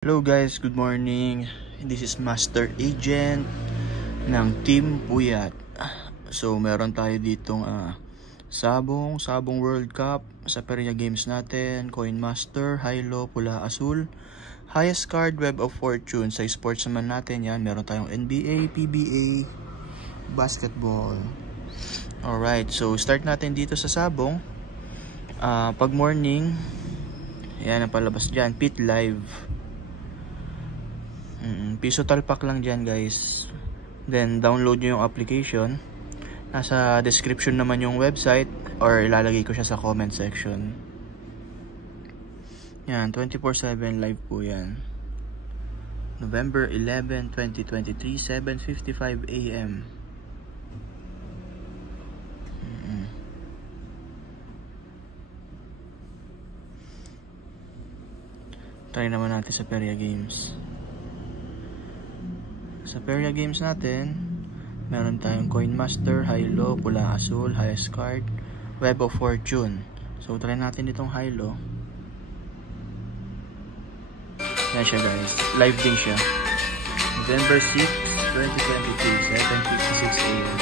Hello guys, good morning. This is Master Agent ng Team Puyat. So meron tayo ditong sabong World Cup sa Peria Games natin, Coin Master, High-Low, Pula, Asul, Highest Card, Web of Fortune. Sa sports naman natin yan, meron tayong NBA, PBA, Basketball. Alright, so start natin dito sa sabong. Pag morning, yan ang palabas dyan, Pit Live. Piso talpak lang dyan guys. Then download nyo yung application. Nasa description naman yung website, or ilalagay ko siya sa comment section. Yan, 24/7 live po yan. November 11, 2023, 7:55 AM. Try naman natin sa Peria Games. Sa Peria Games natin, meron tayong Coin Master, High-Low, Pula, Asul, Highest Card, Web of Fortune. So try natin itong High-Low. Yan siya guys, live din siya. November 6, 2023, 7:56 AM.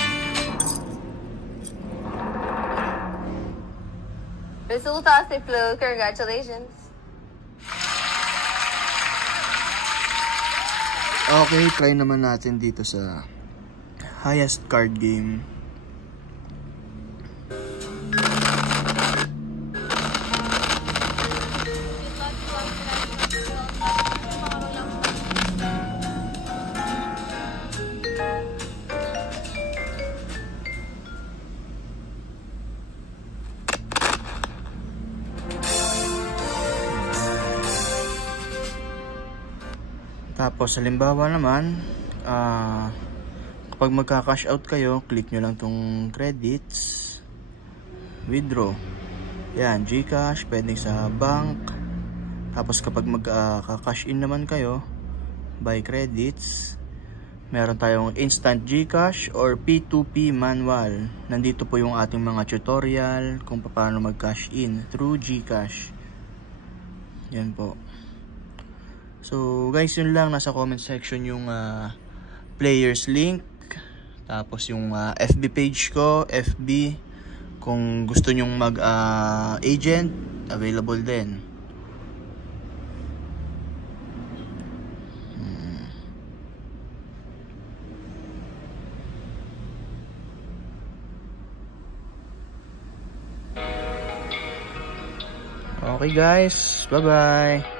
Resulta si Flo, congratulations. Okay, try naman natin dito sa highest card game. Tapos halimbawa naman, kapag magka-cash out kayo, click nyo lang tong credits, withdraw. Yan, GCash, pwedeng sa bank. Tapos kapag magka-cash in naman kayo, buy credits, meron tayong instant GCash or P2P manual. Nandito po yung ating mga tutorial kung paano mag-cash in through GCash. Yan po. So guys, yun lang, nasa comment section yung players link, tapos yung FB page ko, FB, kung gusto nyong mag agent, available din. Okay guys, bye bye.